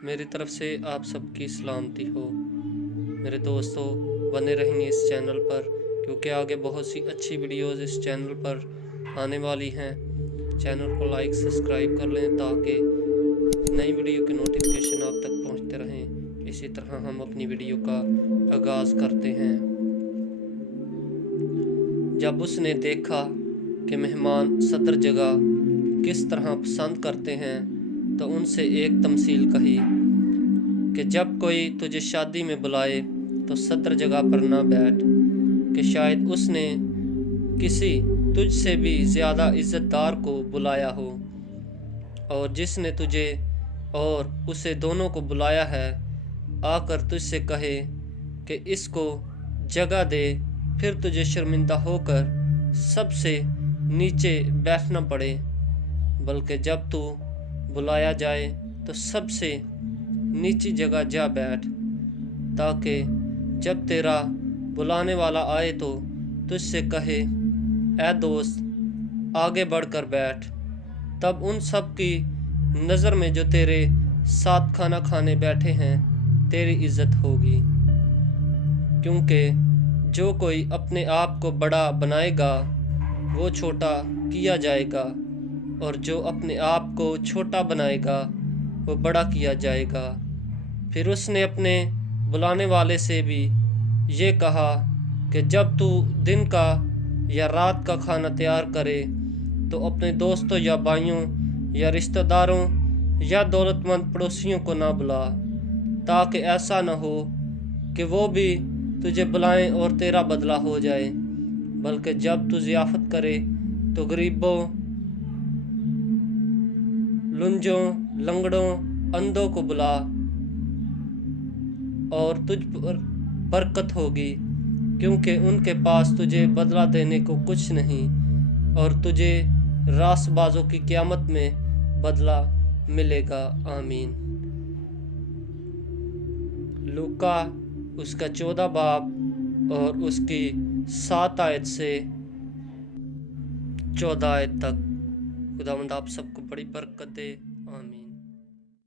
मेरी तरफ से आप सबकी सलामती हो। मेरे दोस्तों, बने रहेंगे इस चैनल पर, क्योंकि आगे बहुत सी अच्छी वीडियोस इस चैनल पर आने वाली हैं। चैनल को लाइक सब्सक्राइब कर लें ताकि नई वीडियो के नोटिफिकेशन आप तक पहुंचते रहें। इसी तरह हम अपनी वीडियो का आगाज़ करते हैं। जब उसने देखा कि मेहमान सदर जगह किस तरह पसंद करते हैं, तो उनसे एक तमसील कही कि जब कोई तुझे शादी में बुलाए तो सदर जगह पर ना बैठ, कि शायद उसने किसी तुझसे भी ज़्यादा इज़्ज़तदार को बुलाया हो, और जिसने तुझे और उसे दोनों को बुलाया है आकर तुझसे कहे कि इसको जगह दे, फिर तुझे शर्मिंदा होकर सबसे नीचे बैठना पड़े। बल्कि जब तू बुलाया जाए तो सबसे नीची जगह जा बैठ, ताकि जब तेरा बुलाने वाला आए तो तुझसे कहे, ऐ दोस्त आगे बढ़कर बैठ। तब उन सब की नज़र में जो तेरे साथ खाना खाने बैठे हैं तेरी इज़्ज़त होगी, क्योंकि जो कोई अपने आप को बड़ा बनाएगा वो छोटा किया जाएगा, और जो अपने आप को छोटा बनाएगा वो बड़ा किया जाएगा। फिर उसने अपने बुलाने वाले से भी ये कहा कि जब तू दिन का या रात का खाना तैयार करे तो अपने दोस्तों या भाइयों या रिश्तेदारों या दौलतमंद पड़ोसियों को ना बुला, ताकि ऐसा न हो कि वो भी तुझे बुलाएं और तेरा बदला हो जाए। बल्कि जब तू ज़ियाफ़त करे तो गरीबों, लुंजों, लंगड़ों, अंधों को बुला, और तुझ पर बरकत होगी, क्योंकि उनके पास तुझे बदला देने को कुछ नहीं, और तुझे रासबाजों की क़यामत में बदला मिलेगा। आमीन। लूका उसका 14 बाब और उसकी 7 आयत से 14 आयत तक। खुदावंद आप सबको बड़ी बरकत दे। आमीन।